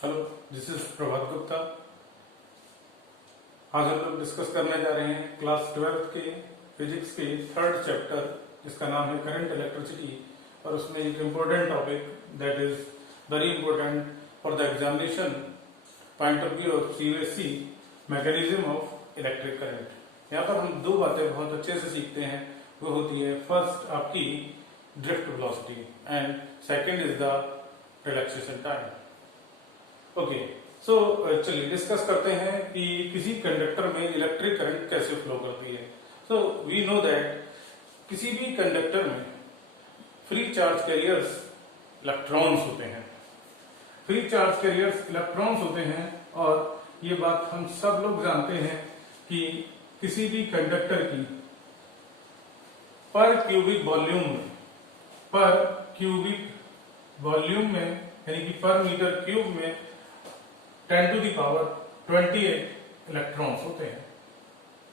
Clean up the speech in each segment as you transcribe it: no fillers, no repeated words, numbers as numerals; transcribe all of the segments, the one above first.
Hello, this is प्रभात गुप्ता। आज हम लोग डिस्कस करने जा रहे हैं क्लास 12th के फिजिक्स के थर्ड चैप्टर, जिसका नाम है करंट इलेक्ट्रिसिटी। और उसमें एक important topic that is very important for the examination point of view of CUSC, mechanism of electric current. यहाँ पर हम दो बातें बहुत अच्छे से सीखते हैं। वो होती है फर्स्ट आपकी drift velocity and second is the relaxation time. Okay, so चलिए डिस्कस करते हैं कि किसी कंडक्टर में इलेक्ट्रिक करंट कैसे फ्लो करती है। सो वी नो दैट किसी भी कंडक्टर में फ्री चार्ज कैरियर्स इलेक्ट्रॉन्स होते हैं। फ्री चार्ज कैरियर्स इलेक्ट्रॉन्स होते हैं और ये बात हम सब लोग जानते हैं कि किसी भी कंडक्टर की पर क्यूबिक वॉल्यूम में यानी कि पर मीटर क्यूब में 10 to the power 28 इलेक्ट्रॉन्स होते हैं।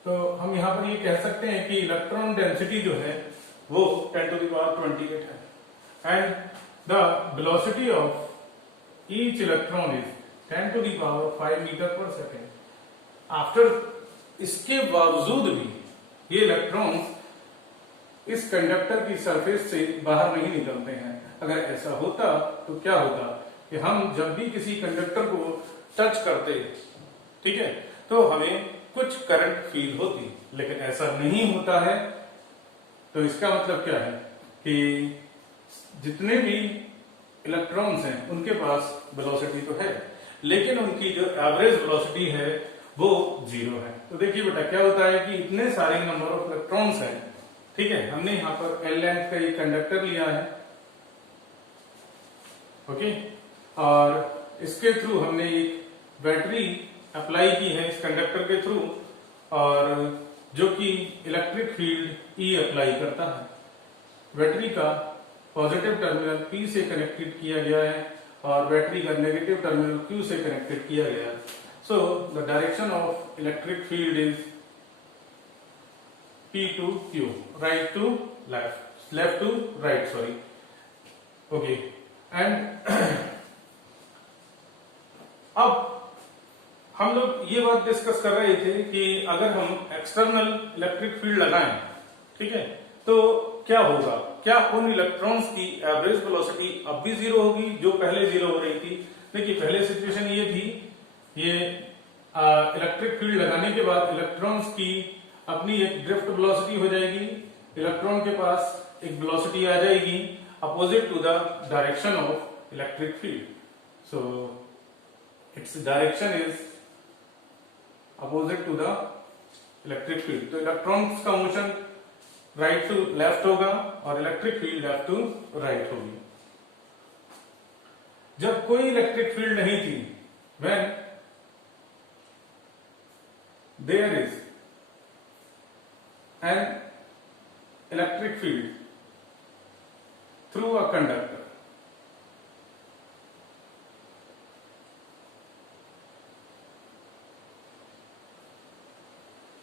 तो हम यहां पर ये कह सकते हैं कि इलेक्ट्रॉन डेंसिटी जो है वो 10 to the power 28 है and the velocity of each electron is 10 to the power 5 metre per second. After इसके बावजूद भी ये इलेक्ट्रॉन्स इस कंडक्टर की सरफेस से बाहर नहीं निकलते हैं। अगर ऐसा होता तो क्या होता कि हम जब भी किसी कंडक्टर को टच करते, ठीक है, तो हमें कुछ करंट फील होती, लेकिन ऐसा नहीं होता है। तो इसका मतलब क्या है कि जितने भी इलेक्ट्रॉन्स हैं उनके पास वेलोसिटी तो है, लेकिन उनकी जो एवरेज वेलोसिटी है वो 0 है। तो देखिए बेटा क्या होता है कि इतने सारे नंबर ऑफ इलेक्ट्रॉन्स हैं, ठीक है। हमने यहां पर एल लेंथ का एक कंडक्टर लिया है, ओके, और इसके थ्रू हमने एक बैटरी अप्लाई की है इस कंडक्टर के थ्रू, और जो कि इलेक्ट्रिक फील्ड ई अप्लाई करता है। बैटरी का पॉजिटिव टर्मिनल पी से कनेक्टेड किया गया है और बैटरी का नेगेटिव टर्मिनल क्यू से कनेक्टेड किया गया है। So the direction of electric field is P to Q, right to left, left to right, sorry. Okay, and अब हम लोग ये बात डिस्कस कर रहे थे कि अगर हम एक्सटर्नल इलेक्ट्रिक फील्ड लगाएं, ठीक है, तो क्या होगा, क्या उन इलेक्ट्रॉन्स की एवरेज वेलोसिटी अब भी 0 होगी जो पहले 0 हो रही थी। देखिए पहले सिचुएशन ये थी, ये इलेक्ट्रिक फील्ड लगाने के बाद इलेक्ट्रॉन्स की अपनी एक ड्रिफ्ट वेलोसिटी हो जाएगी, इलेक्ट्रॉन के पास एक वेलोसिटी आ जाएगी opposite to the direction of electric field. So its direction is opposite to the electric field. तो इलेक्ट्रॉन्स का मोशन राइट टू लेफ्ट होगा और electric field left to right होगी। जब कोई इलेक्ट्रिक फील्ड नहीं थी, when there is an electric field through a conductor,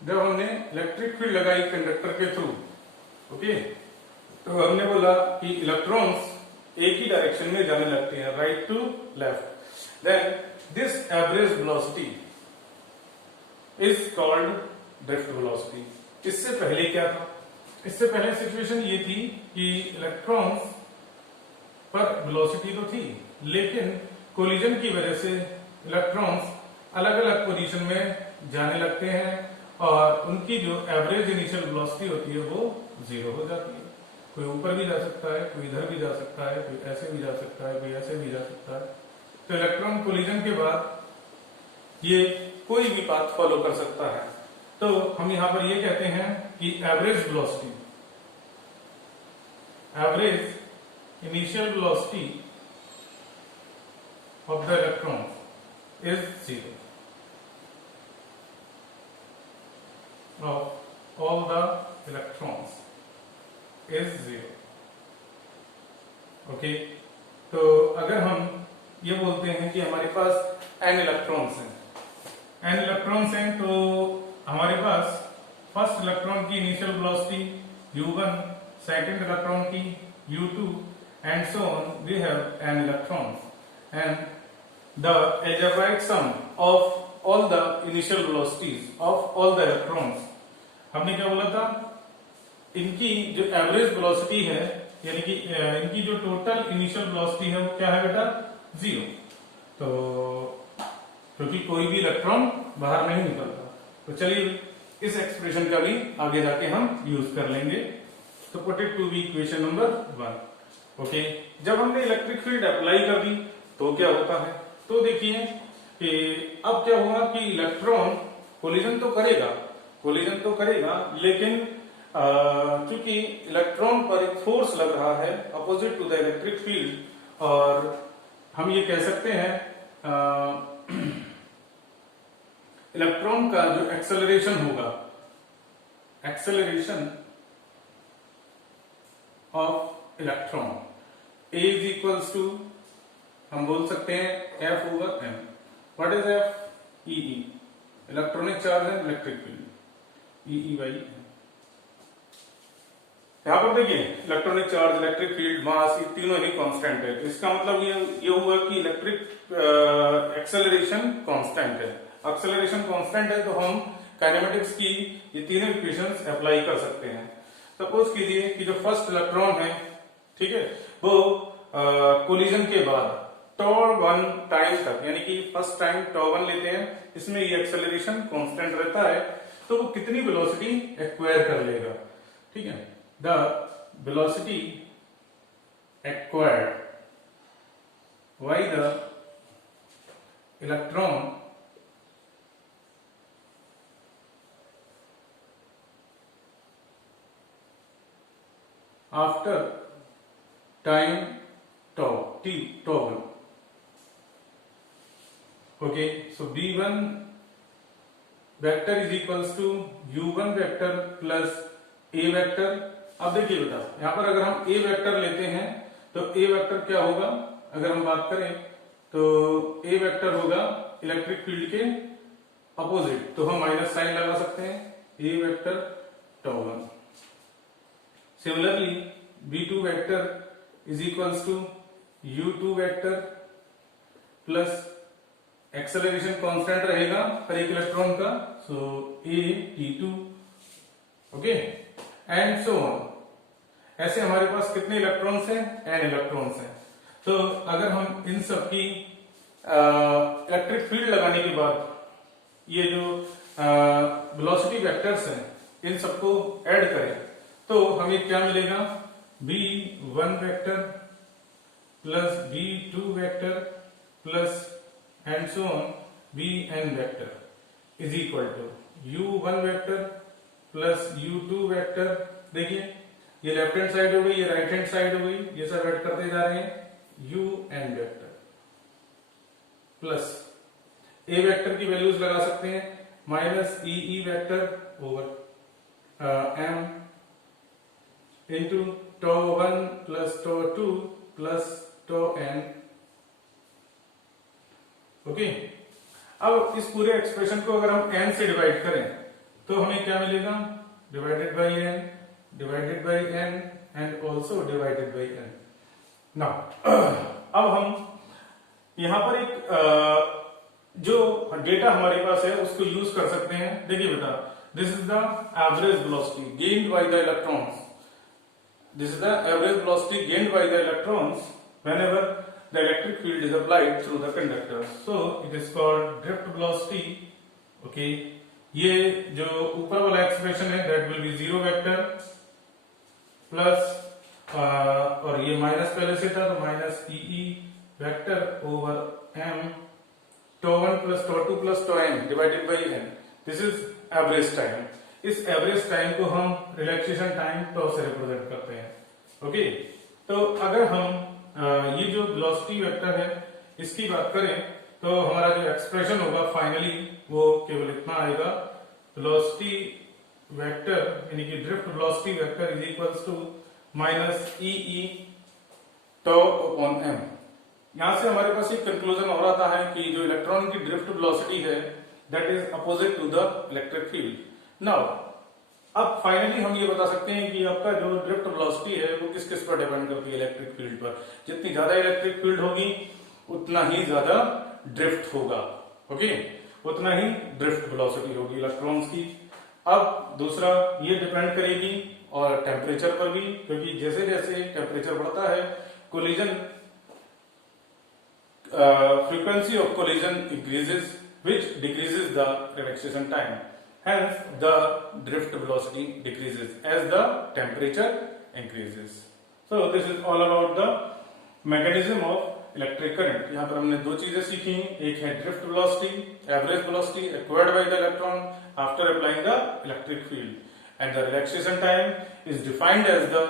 जब हमने इलेक्ट्रिक फील्ड लगाई कंडक्टर के थ्रू, ओके, तो हमने बोला कि इलेक्ट्रॉन्स एक ही डायरेक्शन में जाने लगते हैं, right to left. Then this average velocity is called drift velocity. इससे पहले क्या था, इससे पहले सिचुएशन ये थी कि इलेक्ट्रॉन्स पर वेलोसिटी तो थी, लेकिन कोलिजन की वजह से इलेक्ट्रॉन्स अलग अलग पोजीशन में जाने लगते हैं और उनकी जो एवरेज इनिशियल वेलोसिटी होती है वो 0 हो जाती है। कोई ऊपर भी जा सकता है, कोई इधर भी जा सकता है, कोई ऐसे भी जा सकता है, कोई ऐसे भी जा सकता है। तो इलेक्ट्रॉन कोलिजन के बाद ये कोई भी पाथ फॉलो कर सकता है। तो हम यहां पर ये कहते हैं कि average velocity, average initial velocity of the electrons is 0 of all the electrons is 0। Okay, तो अगर हम ये बोलते हैं कि हमारे पास n इलेक्ट्रॉन्स हैं, n इलेक्ट्रॉन्स हैं, तो हमारे पास फर्स्ट इलेक्ट्रॉन की initial velocity u1, second electron की u2 and so on. We have n electrons and the algebraic sum of all the initial velocities of all the electrons। हमने क्या बोला था, इनकी जो एवरेज वेलोसिटी है यानी कि इनकी जो टोटल इनिशियल वेलोसिटी है वो क्या है बेटा, 0। तो क्योंकि कोई भी इलेक्ट्रॉन बाहर नहीं निकलता, तो चलिए इस एक्सप्रेशन का भी आगे जाके हम यूज कर लेंगे। तो put it to be equation number 1। Okay, जब हमने इलेक्ट्रिक फील्ड अप्लाई कर दी तो क्या होता है, तो देखिए कि अब क्या हुआ कि इलेक्ट्रॉन कोलिजन तो करेगा लेकिन क्योंकि इलेक्ट्रॉन पर एक फोर्स लग रहा है opposite to the electric field, और हम ये कह सकते हैं इलेक्ट्रॉन का जो एक्सेलरेशन होगा, acceleration of electron A is equals to, हम बोल सकते हैं F over M। What is F? EE, electronic charge and electric field, EE by M। यहां पर देखिए electronic charge, electric field, mass, ये तीनों ही कांस्टेंट है। तो इसका मतलब ये हुआ कि इलेक्ट्रिक एक्सेलरेशन कांस्टेंट है। एक्सेलरेशन कांस्टेंट है तो हम काइनेमेटिक्स की ये तीनों इक्वेशंस अप्लाई कर सकते हैं। सपोज कीजिए कि जो फर्स्ट इलेक्ट्रॉन है, ठीक है, वो कोलिजन के बाद τ1 टाइम तक, यानी कि फर्स्ट टाइम τ1 लेते हैं, इसमें ये एक्सेलरेशन कांस्टेंट रहता है, तो वो कितनी वेलोसिटी एक्वायर कर लेगा, ठीक है। The velocity acquired by the electron after time τ1। Okay, so v1 vector is equals to u1 vector plus a vector। अब देखिए बेटा, यहां पर अगर हम a वेक्टर लेते हैं तो a वेक्टर क्या होगा, अगर हम बात करें तो a वेक्टर होगा इलेक्ट्रिक फील्ड के अपोजिट, तो हम माइनस साइन लगा सकते हैं, a vector τ1। Similarly v2 vector is equals to u2 vector plus acceleration constant रहेगा हर एक इलेक्ट्रॉन का, so a t2। Okay, and so on. ऐसे हमारे पास कितने इलेक्ट्रॉन्स हैं, n इलेक्ट्रॉन्स हैं। तो अगर हम इन सब की इलेक्ट्रिक फील्ड लगाने के बाद ये जो वेलोसिटी वेक्टर्स हैं इन सबको ऐड करें तो हमें क्या मिलेगा, v1 vector plus v2 vector plus and so on vn vector is equal to u1 vector plus u2 vector. देखिए ये लेफ्ट हैंड साइड हो गई, ये राइट हैंड साइड हो गई, ये सब ऐड करते जा रहे हैं, un vector plus a vector की वैल्यूज लगा सकते हैं minus E vector over m into τ1 plus τ2 plus τn। Okay, अब इस पूरे एक्सप्रेशन को अगर हम n से डिवाइड करें तो हमें क्या मिलेगा, divided by n and also divided by n। Now अब हम यहां पर एक जो डेटा हमारे पास है उसको यूज कर सकते हैं। देखिए बेटा, this is the average velocity gained by the electrons, this is the average velocity gained by the electrons whenever the electric field is applied through the conductor, so it is called drift velocity. Okay, ये जो ऊपर वाला expression है that will be 0 vector plus और ये minus पहले से था तो minus E vector over m τ1 plus τ2 plus τn divided by n। This is average time. इस एवरेज टाइम को हम रिलैक्सेशन टाइम τ से रिप्रेजेंट करते हैं। ओके, तो अगर हम ये जो वेलोसिटी वेक्टर है इसकी बात करें तो हमारा जो एक्सप्रेशन होगा फाइनली वो केवल इतना आएगा, वेलोसिटी वेक्टर यानी कि drift velocity vector is equals to minus E τ upon m। यहां से हमारे पास एक कंक्लूजन और आता है कि जो इलेक्ट्रॉन की ड्रिफ्ट वेलोसिटी है that is opposite to the electric field. Now अब फाइनली हम ये बता सकते हैं कि आपका जो ड्रिफ्ट वेलोसिटी है वो किस किस पर डिपेंड करती है, इलेक्ट्रिक फील्ड पर। जितनी ज्यादा इलेक्ट्रिक फील्ड होगी उतना ही ज्यादा ड्रिफ्ट होगा, ओके, उतना ही ड्रिफ्ट वेलोसिटी होगी इलेक्ट्रॉन्स की। अब दूसरा, ये डिपेंड करेगी और टेम्परेचर पर भी, क्योंकि जैसे जैसे टेम्परेचर बढ़ता है collision frequency of collision increases, which decreases the relaxation time. Hence, the drift velocity decreases as the temperature increases. So, this is all about the mechanism of electric current. यहाँ पर हमने दो चीजें सीखी, एक है drift velocity, average velocity acquired by the electron after applying the electric field, and the relaxation time is defined as the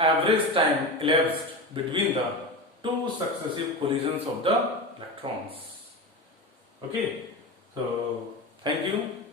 average time elapsed between the two successive collisions of the electrons. Okay, so thank you.